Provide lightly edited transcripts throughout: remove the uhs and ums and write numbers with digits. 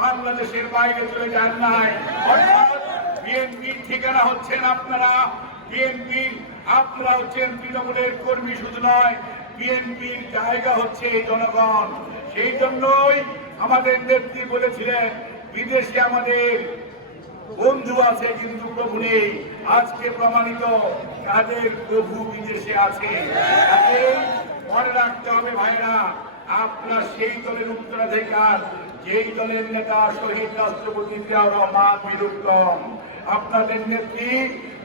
বাংলাদেশের বাইরে চলে যান নাই। অর্থাৎ বিএনপির ঠিকানা হচ্ছেন আপনারা, বিএনপি আপনারা হচ্ছেন তৃণমূলের কর্মী শুধু নয়, বিএনপির জায়গা হচ্ছে এই জনগণ। সেই জন্যই আমাদের নেত্রী বলেছিলেন বিদেশে আমাদের বন্ধু আছে কিন্তু প্রভু নেই। আজকে প্রমাণিত তাদের প্রভু বিদেশে আছে। মনে রাখতে হবে ভাইরা, আপনার সেই দলের উত্তরাধিকার যেই দলের নেতা শহীদ রাষ্ট্রপতি জিয়াউর রহমান মীর উত্তম। আপনাদের নেত্রী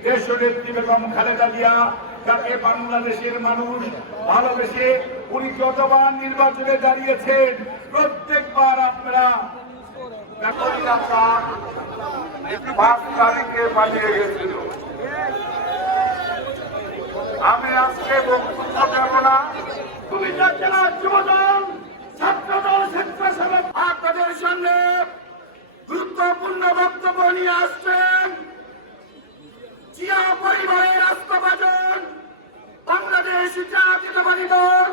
দেশনেত্রী বেগম খালেদা জিয়া, যাকে বাংলাদেশের মানুষ ভালোবেসে উনি যতবার নির্বাচনে দাঁড়িয়েছেন প্রত্যেকবার আপনারা 5 তারিখে পালিয়ে গেছিল। আমি আজকে বক্তব্য দেব না। জেলার যুবদল, ছাত্রদল, স্বেচ্ছাসেবক আপনাদের সামনে গুরুত্বপূর্ণ বক্তব্য নিয়ে আসছেন জিয়া পরিবারের আস্থাভাজন বাংলাদেশ জাতীয়তাবাদী দল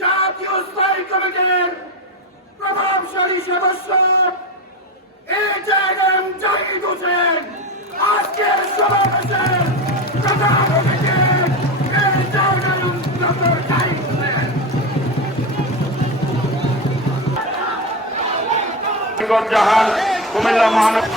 জাতীয় স্থায়ী কমিটির প্রভাবশালী সদস্য এই জায়গায় জাহিদ হোসেন আজকের সমাবেশের প্রধান অতিথি। এই জায়গায় ডক্টর জাহিদ হোসেন জাহান কুমিল্লা মহানগর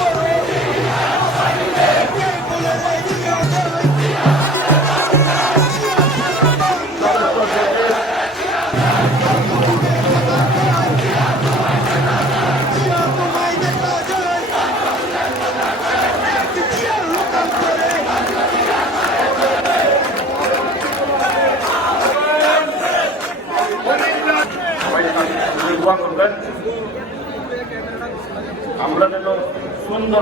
আমরা যেন সুন্দর